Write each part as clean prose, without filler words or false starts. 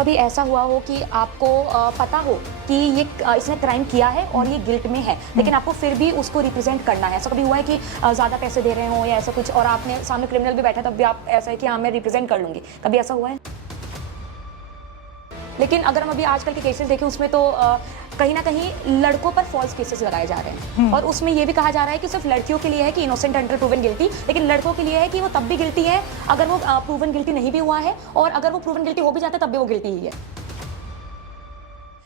कभी ऐसा हुआ हो कि आपको पता हो कि ये इसने क्राइम किया है और ये गिल्ट में है, लेकिन आपको फिर भी उसको रिप्रेजेंट करना है? ऐसा कभी हुआ है कि ज़्यादा पैसे दे रहे हो या ऐसा कुछ और आपने सामने क्रिमिनल भी बैठा तब भी आप ऐसा है कि हाँ मैं रिप्रेजेंट कर लूँगी, कभी ऐसा हुआ है? लेकिन अगर हम अभी आजकल के केसेस देखें उसमें तो कहीं ना कहीं लड़कों पर फॉल्स केसेस लगाए जा रहे हैं और उसमें ये भी कहा जा रहा है कि सिर्फ लड़कियों के लिए है कि इनोसेंट अंटिल प्रूवन गिल्टी, लेकिन लड़कों के लिए है कि वो तब भी गिल्टी है अगर वो प्रूवन गिल्टी नहीं भी हुआ है और अगर वो प्रूवन गिल्टी हो भी जाता है तब भी वो गिल्टी ही है।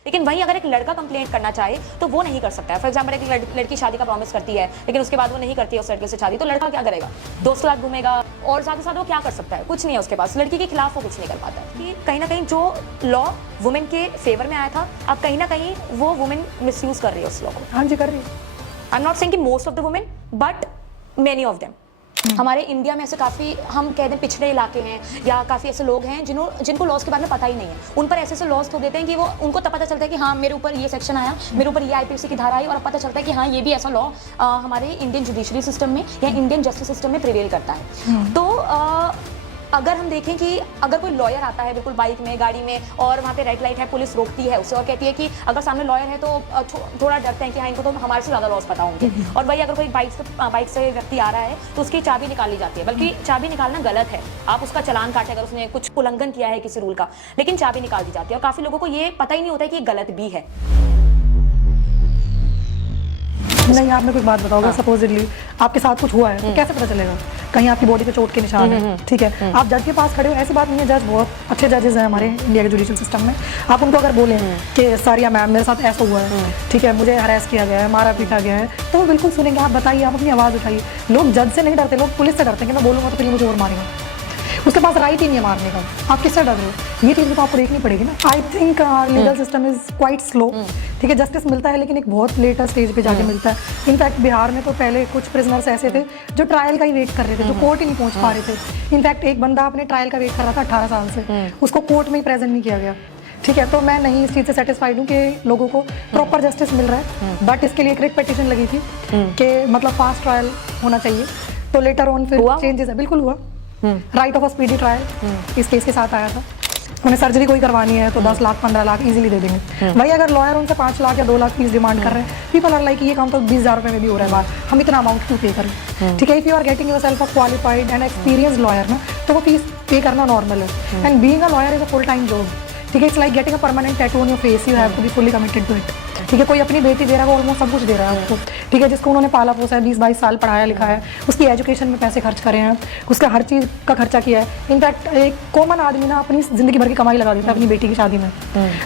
लेकिन वहीं अगर एक लड़का कंप्लेंट करना चाहे तो वो नहीं कर सकता है। फॉर एग्जाम्पल एक लड़की शादी का प्रॉमिस करती है लेकिन उसके बाद वो नहीं करती है उस लड़के से शादी, तो लड़का क्या करेगा? दोस्त के साथ घूमेगा और साथ ही साथ वो क्या कर सकता है? कुछ नहीं है उसके पास। लड़की के खिलाफ वो कुछ नहीं कर पाता कि कहीं ना कहीं जो लॉ वुमेन के फेवर में आया था अब कहीं ना कहीं वो वुमेन मिसयूज कर रही है उस लॉ को। हाँ जी, कर रही है। आई एम नॉट सेइंग कि most of the women but many of them. हमारे इंडिया में ऐसे काफ़ी हम कह दें पिछड़े इलाके हैं या काफ़ी ऐसे लोग हैं जिनको लॉज के बारे में पता ही नहीं है। उन पर ऐसे लॉज थोप देते हैं कि वो उनको तब पता चलता है कि हाँ मेरे ऊपर ये सेक्शन आया, मेरे ऊपर ये आईपीसी की धारा आई और अब पता चलता है कि हाँ ये भी ऐसा लॉ हमारे इंडियन जुडिशरी सिस्टम में या इंडियन जस्टिस सिस्टम में प्रिवेल करता है। तो अगर हम देखें कि अगर कोई लॉयर आता है बिल्कुल बाइक में गाड़ी में और वहाँ पे रेड लाइट है, पुलिस रोकती है उसे और कहती है कि अगर सामने लॉयर है तो थोड़ा डरते हैं कि हाँ इनको तो हमारे से ज़्यादा लॉस पता होंगे, और वही अगर कोई बाइक से व्यक्ति आ रहा है तो उसकी चाबी निकाली जाती है। बल्कि चाबी निकालना गलत है, आप उसका चालान काटें अगर उसने कुछ उल्लंघन किया है किसी रूल का, लेकिन चाबी निकाल दी जाती है और काफ़ी लोगों को ये पता ही नहीं होता है कि ये गलत भी है। नहीं, आपने कुछ बात बताओगे, सपोजिटली आपके साथ कुछ हुआ है तो कैसे पता चलेगा? कहीं आपकी बॉडी पे चोट के निशान है, ठीक है, आप जज के पास खड़े हो, ऐसी बात नहीं है, जज बहुत अच्छे जजेस हैं हमारे इंडिया के जुडिशियल सिस्टम में। आप उनको अगर बोलें कि सर या मैम मेरे साथ ऐसा हुआ है, ठीक है, मुझे हरास किया गया है, मारा पीटा गया है, तो वो बिल्कुल सुनेंगे। आप बताइए, आप अपनी आवाज़ उठाइए। लोग जज से नहीं डरते, लोग पुलिस से डरते हैं कि मैं बोलूँगा तो फिर मुझे और मारेगा। उसके पास राइट ही नहीं है मारने का, आप किससे डर रहे हो? ये चीज़ भी तो आपको देखनी पड़ेगी ना। I think legal system is quite slow, ठीक है, जस्टिस मिलता है लेकिन एक बहुत लेटर स्टेज पे जाके मिलता है। इनफैक्ट बिहार में तो पहले कुछ प्रिजनर्स ऐसे थे जो ट्रायल का ही वेट कर रहे थे, जो कोर्ट ही नहीं पहुंच पा रहे थे। इनफैक्ट एक बंदा अपने ट्रायल का वेट कर रहा था 18 साल से, उसको कोर्ट में ही प्रेजेंट नहीं किया गया, ठीक है। तो मैं नहीं इस चीज़ से सेटिस्फाइड हूँ कि लोगों को प्रॉपर जस्टिस मिल रहा है, बट इसके लिए एक रिट पिटीशन लगी थी कि मतलब फास्ट ट्रायल होना चाहिए। तो लेटर ऑन फिर चेंजेस है, बिल्कुल हुआ। Right of a speedy trial इस केस के साथ आया था। उन्हें सर्जरी कोई करवानी है तो 10 लाख 15 लाख इजीली दे देंगे। भाई अगर लॉयर उनसे 5 लाख या 2 लाख फीस डिमांड कर रहे हैं, पीपल आर लाइक ये काम तो 20,000 रुपये में भी हो रहा है बाहर, हम इतना अमाउंट क्यों पे करें? ठीक है, if you are getting yourself a qualified and experienced lawyer ना, तो वो फीस पे करना नॉर्मल है। And being a lawyer is a full time job, ठीक है। It's like getting a permanent tattoo on your face, you have to be fully committed to it, ठीक है। कोई अपनी बेटी दे रहा है, ऑलमोस्ट सब कुछ दे रहा है आपको, ठीक है, जिसको उन्होंने पाला पोसा है, 20-22 साल पढ़ाया लिखा है, उसकी एजुकेशन में पैसे खर्च करे हैं, उसका हर चीज़ का खर्चा किया है। इनफैक्ट एक कॉमन आदमी ना अपनी ज़िंदगी भर की कमाई लगा देता है अपनी बेटी की शादी में,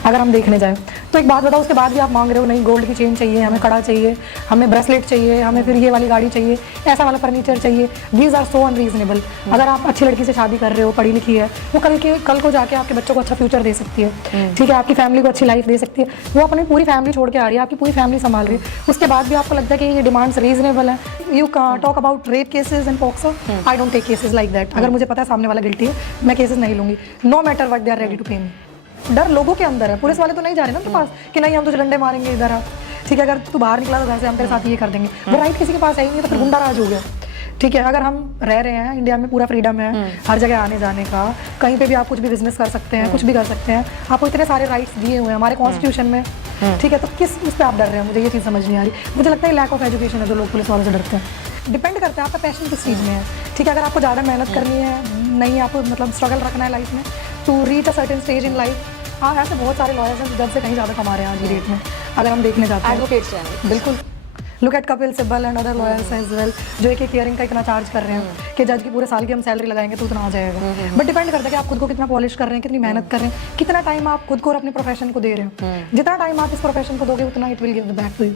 अगर हम देखने जाएँ तो। एक बात बताओ, उसके बाद भी आप मांग रहे हो नहीं गोल्ड की चेन चाहिए, हमें कड़ा चाहिए, हमें ब्रेसलेट चाहिए, हमें फिर ये वाली गाड़ी चाहिए, ऐसा वाला फर्नीचर चाहिए। These are so unreasonable. अगर आप अच्छी लड़की से शादी कर रहे हो, पढ़ी लिखी है, वो कल को जाके आपके बच्चों को अच्छा फ्यूचर दे सकती है, ठीक है, आपकी फैमिली को अच्छी लाइफ दे सकती है। वो अपनी पूरी फैमिली छोड़ के आ रही है, आपकी पूरी फैमिली संभाल रही है, उसके बाद भी आपको लगता है कि ये डिमांड्स रीजनेबल है। You talk about rape cases and POCSO, I don't take cases like that. अगर मुझे पता है सामने वाला गिल्टी है, मैं केसेस नहीं लूंगी, no matter what they are ready to pay me. डर लोगों के अंदर है, पुलिस वाले तो नहीं जा रहे ना उनके पास कि नहीं हम तुझे डंडे मारेंगे इधर आ, ठीक है, अगर तू बाहर निकला तो घर से हम तेरे साथ ये कर देंगे। वो राइट किसी के पास है ही नहीं, तो फिर गुंडा राज हो गया, ठीक है। अगर हम रह रहे हैं इंडिया में, पूरा फ्रीडम है हर जगह आने जाने का, कहीं पे भी आप कुछ भी बिजनेस कर सकते हैं, कुछ भी कर सकते हैं, आपको इतने सारे राइट्स दिए हुए हैं हमारे कॉन्स्टिट्यूशन में, ठीक है। तो किस उस पर आप डर रहे हैं? मुझे ये चीज़ समझ नहीं आ रही। मुझे लगता है लैक ऑफ एजुकेशन है जो लोग पुलिस वालों से डरते हैं। डिपेंड करता है आपका पैशन किस चीज़ में है, ठीक है। अगर आपको ज़्यादा मेहनत करनी है, नहीं आपको मतलब स्ट्रगल रखना है लाइफ में to reach a certain stage in life, हाँ ऐसे बहुत सारे लॉयर्स हैं जज से कहीं ज़्यादा कमा रहे हैं आज की डेट में, अगर हम देखने जाते हैं। एडवोकेट्स हैं, बिल्कुल। Look at Kapil Sibal and other lawyers as well, जो एक हियरिंग का इतना चार्ज कर रहे हैं कि जज की पूरे साल की हम सैलरी लगाएंगे तो उतना आ जाएगा। बट डिपेंड करता है कि आप खुद को कितना पॉलिश कर रहे हैं, कितनी मेहनत कर रहे हैं, कितना टाइम आप खुद को और अपने प्रोफेशन को दे रहे हो। जितना टाइम आप इस प्रोफेशन को दोगे उतना it will give back to you.